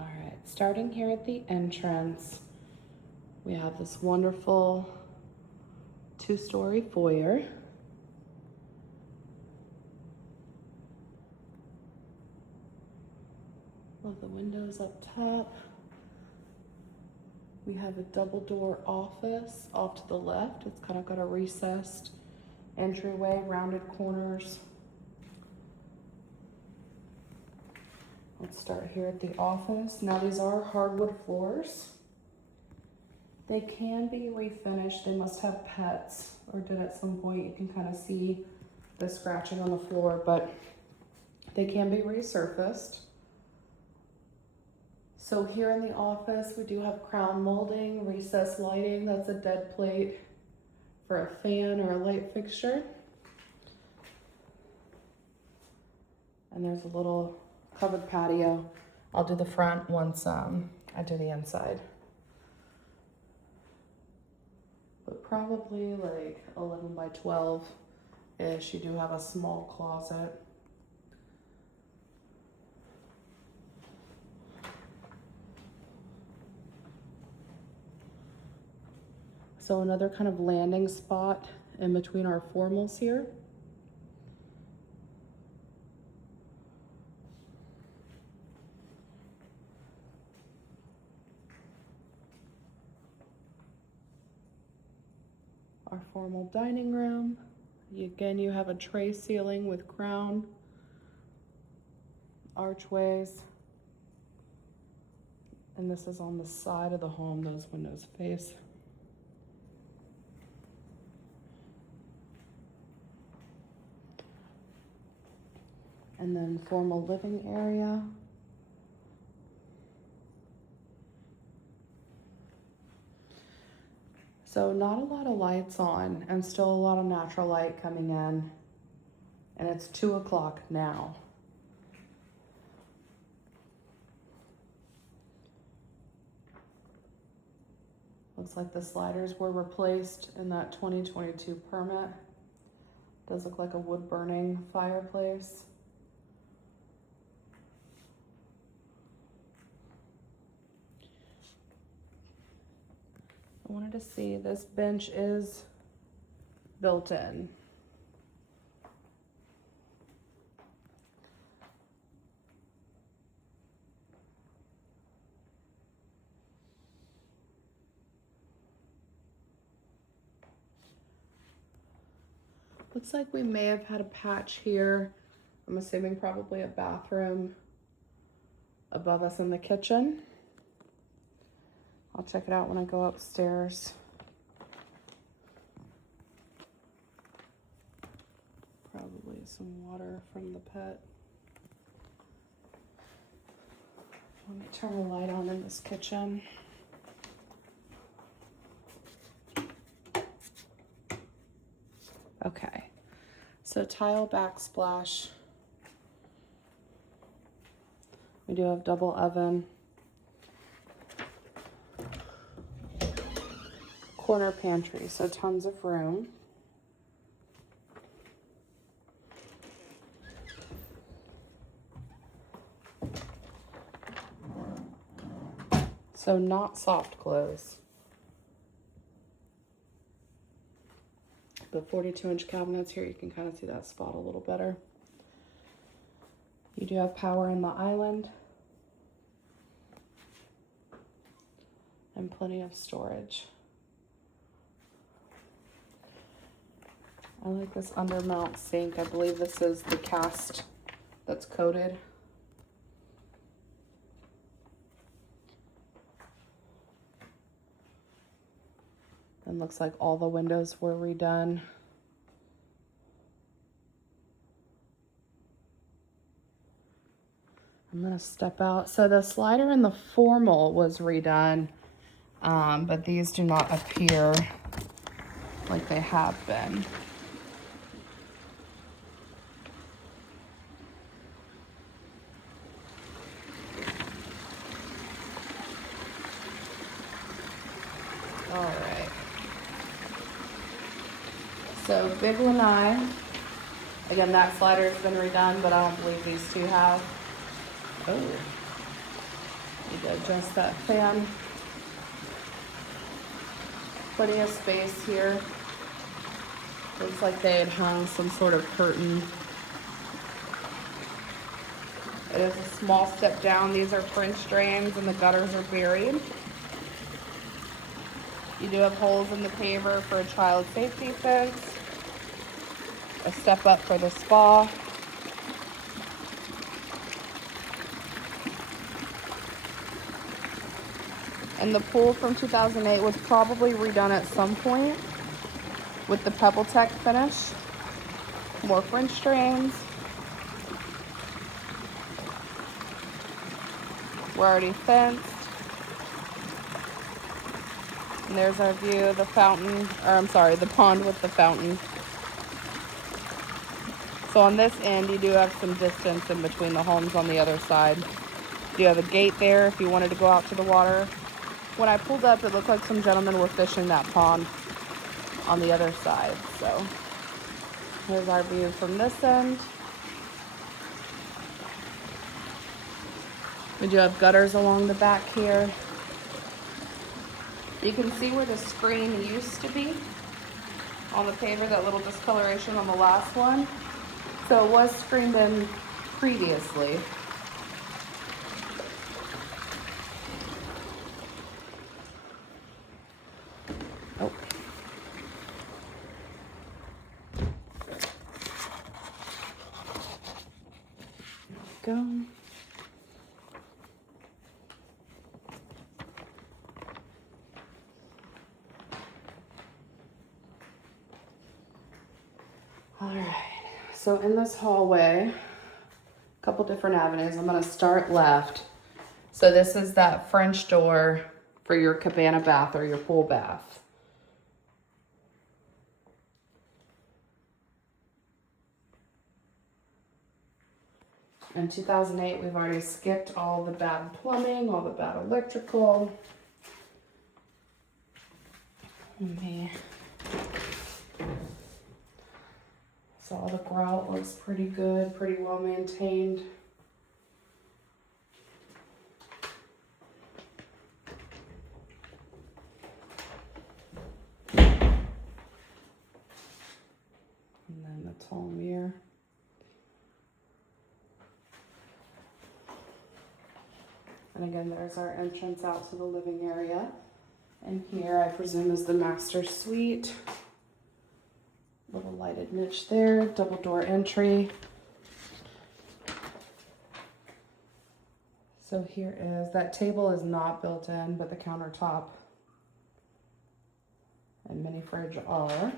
All right, starting here at the entrance, we have this wonderful two-story foyer. Love the windows up top. We have a double door office off to the left. It's kind of got a recessed entryway, rounded corners. Let's start here at the office. Now these are hardwood floors. They can be refinished. They must have pets or did at some point. You can kind of see the scratching on the floor, but they can be resurfaced. So here in the office, we do have crown molding, recessed lighting. That's a dead plate for a fan or a light fixture. And there's a little covered patio. I'll do the front once I do the inside. But probably like 11 by 12-ish. You do have a small closet. So another kind of landing spot in between our formals here. Our formal dining room. Again, you have a tray ceiling with crown, archways. And this is on the side of the home those windows face. And then formal living area. So not a lot of lights on and still a lot of natural light coming in. And it's 2 o'clock now. Looks like the sliders were replaced in that 2022 permit. Does look like a wood burning fireplace. I wanted to see, this bench is built in. Looks like we may have had a patch here. I'm assuming probably a bathroom above us in the kitchen. I'll check it out when I go upstairs. Probably some water from the pet. Let me turn the light on in this kitchen. Okay, so tile backsplash. We do have double oven. Corner pantry, so tons of room. So not soft close. But 42-inch cabinets here, you can kind of see that spot a little better. You do have power in the island. And plenty of storage. I like this undermount sink. I believe this is the cast that's coated. And looks like all the windows were redone. I'm gonna step out. So the slider in the formal was redone, but these do not appear like they have been. All right. So Big Lanai, again, that slider has been redone, but I don't believe these two have. Oh, you adjust that fan. Plenty of space here. Looks like they had hung some sort of curtain. It is a small step down. These are French drains and the gutters are buried. You do have holes in the paver for a child safety fence. A step up for the spa. And the pool from 2008 was probably redone at some point with the PebbleTec finish. More French drains. We're already fenced. And there's our view of the fountain, or I'm sorry, the pond with the fountain. So on this end, you do have some distance in between the homes on the other side. You have a gate there if you wanted to go out to the water. When I pulled up, it looked like some gentlemen were fishing that pond on the other side. So here's our view from this end. We do have gutters along the back here. You can see where the screen used to be on the paver, that little discoloration on the last one. So it was screened in previously. Oh. There we go. All right, so in this hallway, a couple different avenues. I'm gonna start left. So this is that French door for your cabana bath or your pool bath. In 2008, we've already skipped all the bad plumbing, all the bad electrical. So all the grout looks pretty good, pretty well maintained. And then the tall mirror. And again, there's our entrance out to the living area. And here, I presume, is the master suite. Little lighted niche there, double door entry. So here is, that table is not built in, but the countertop and mini fridge are.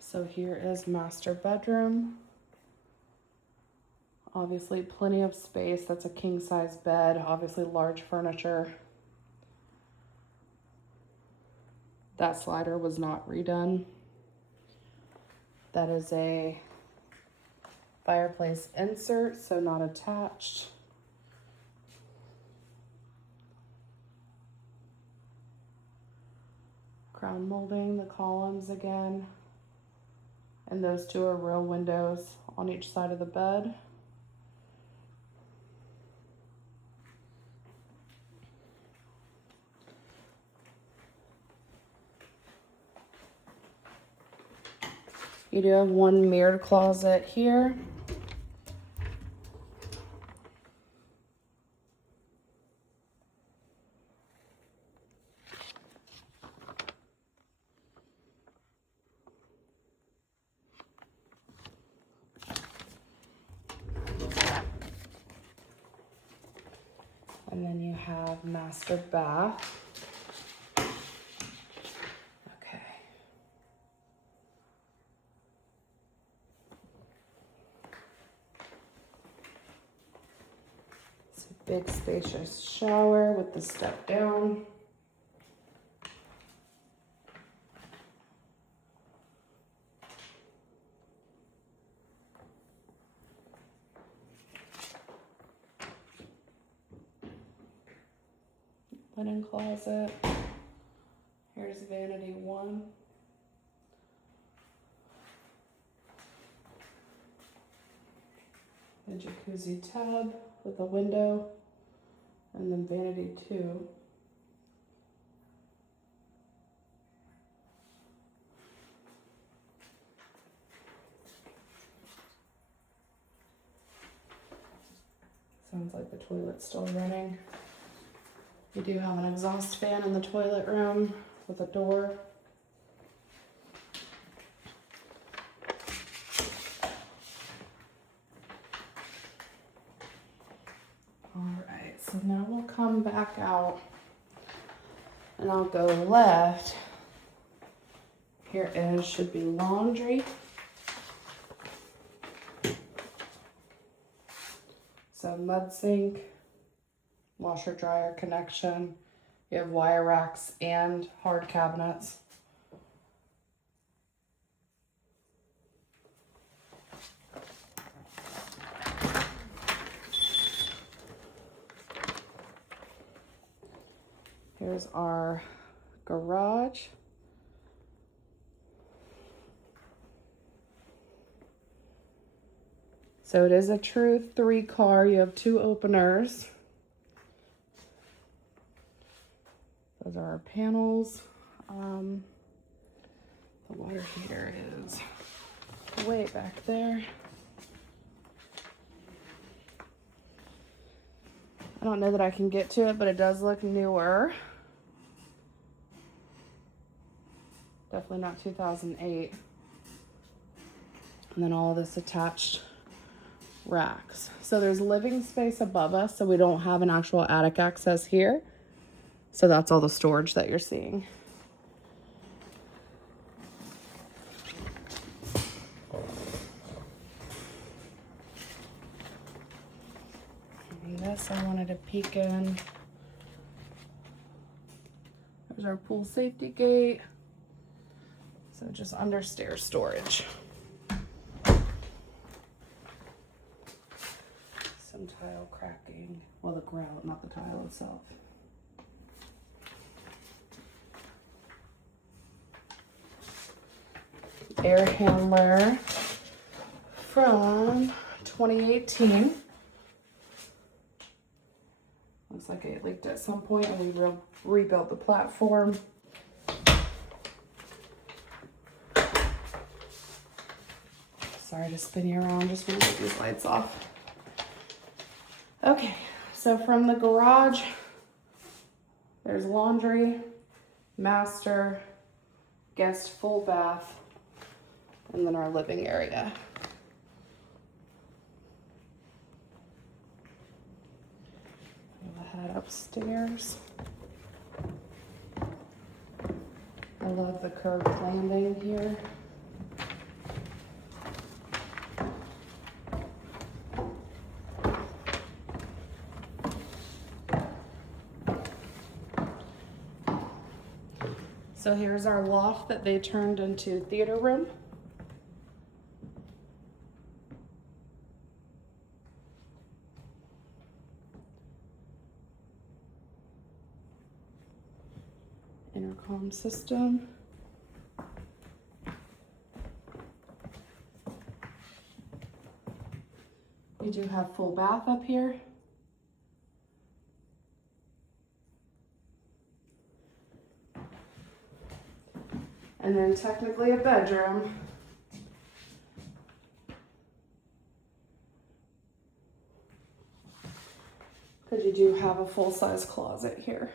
So here is master bedroom. Obviously plenty of space. That's a king size bed, obviously large furniture. That slider was not redone. That is a fireplace insert, so not attached. Crown molding, the columns again. And those two are real windows on each side of the bed. You do have one mirrored closet here. And then you have master bath. Okay. It's a big spacious shower with the step down. Linen closet. Here's vanity one. The jacuzzi tub with a window, and then vanity 2. Sounds like the toilet's still running. We do have an exhaust fan in the toilet room with a door. Alright, so now we'll come back out and I'll go left. Here is, should be laundry. So mud sink, washer dryer connection. You have wire racks and hard cabinets. Here's our garage. So it is a true 3-car. You have 2 openers. Those are our panels. The water heater is way back there. I don't know that I can get to it, but it does look newer. Definitely not 2008. And then all of this attached racks. So there's living space above us, so we don't have an actual attic access here. So that's all the storage that you're seeing. And this I wanted to peek in. There's our pool safety gate. So just under stair storage. Some tile cracking. Well, the grout, not the tile itself. Air handler from 2018. Looks like it leaked at some point and we rebuilt the platform. Sorry to spin you around, just want to get these lights off. Okay, so from the garage, there's laundry, master, guest full bath, and then our living area. We'll head upstairs. I love the curved landing here. So here's our loft that they turned into theater room. Intercom system. We do have full bath up here. And then technically a bedroom. Because you do have a full-size closet here.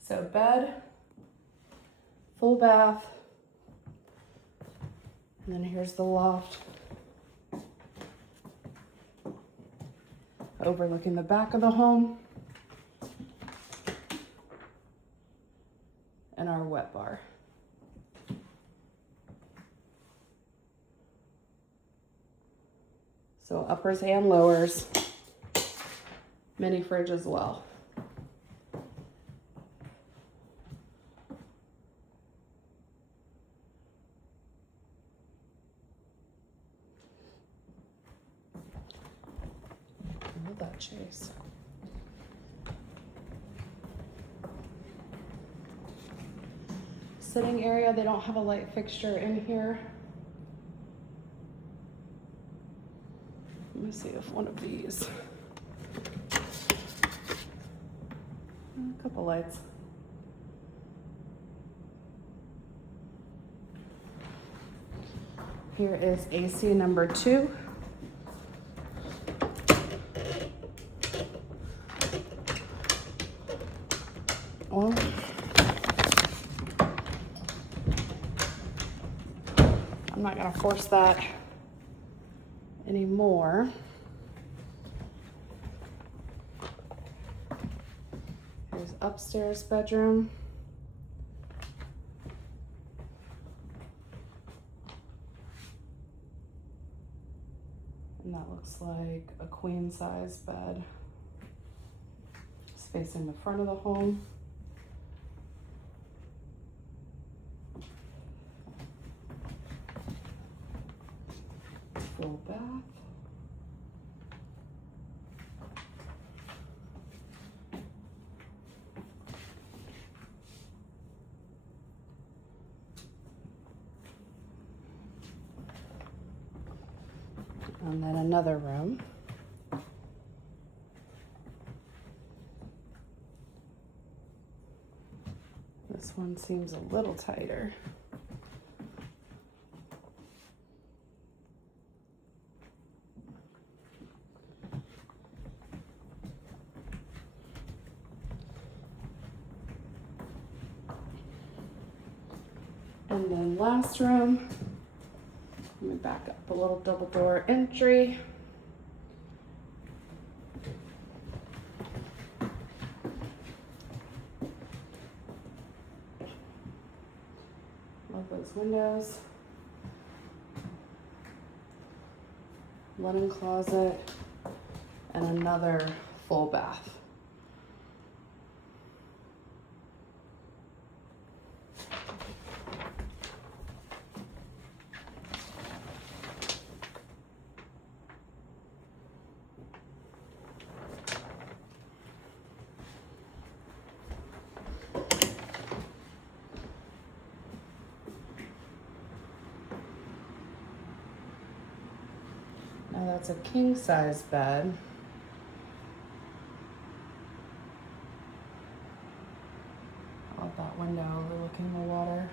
So bed, full bath, and then here's the loft. Overlooking the back of the home. And our wet bar. So uppers and lowers. Mini fridge as well. I love that chase. sitting area. They don't have a light fixture in here. Let me see if one of these, a couple lights. Here is AC number 2. Well, I'm not gonna force that anymore. Here's upstairs bedroom. And that looks like a queen size bed. It's facing the front of the home. Full bath. And then another room. This one seems a little tighter. And then last room, let me back up a little, double door entry. Love those windows. Linen closet and another full bath. Now that's a king size bed. I love that window overlooking the water.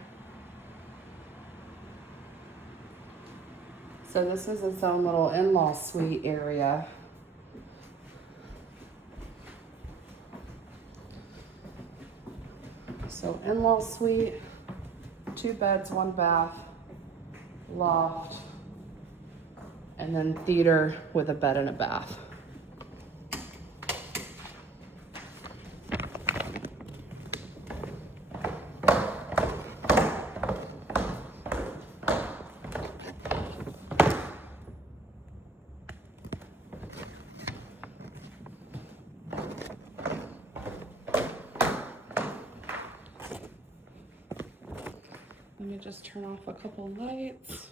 So this is its own little in-law suite area. So in-law suite, 2 beds, 1 bath, loft, and then theater with a bed and a bath. Let me just turn off a couple lights.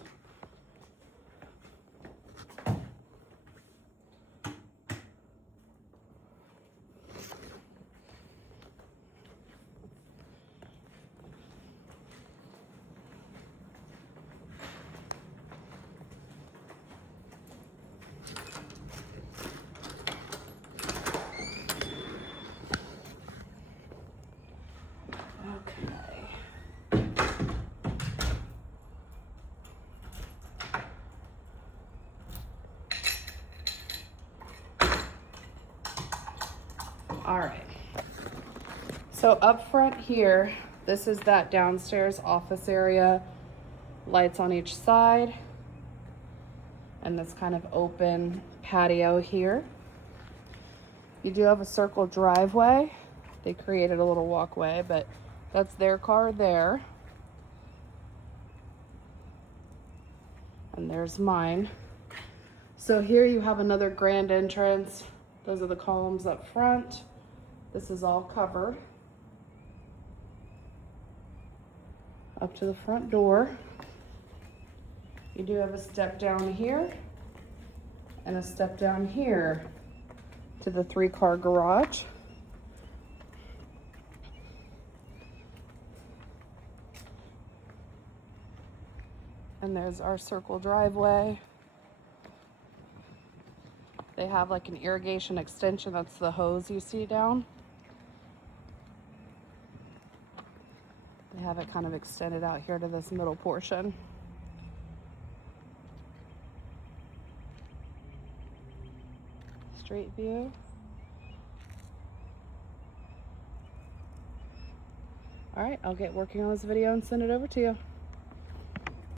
All right, so up front here, this is that downstairs office area, lights on each side, and this kind of open patio here. You do have a circle driveway. They created a little walkway, but that's their car there. And there's mine. So here you have another grand entrance. Those are the columns up front. This is all covered. Up to the front door. You do have a step down here and a step down here to the 3-car garage. And there's our circle driveway. They have like an irrigation extension. That's the hose you see down. They have it kind of extended out here to this middle portion. Straight view. All right, I'll get working on this video and send it over to you.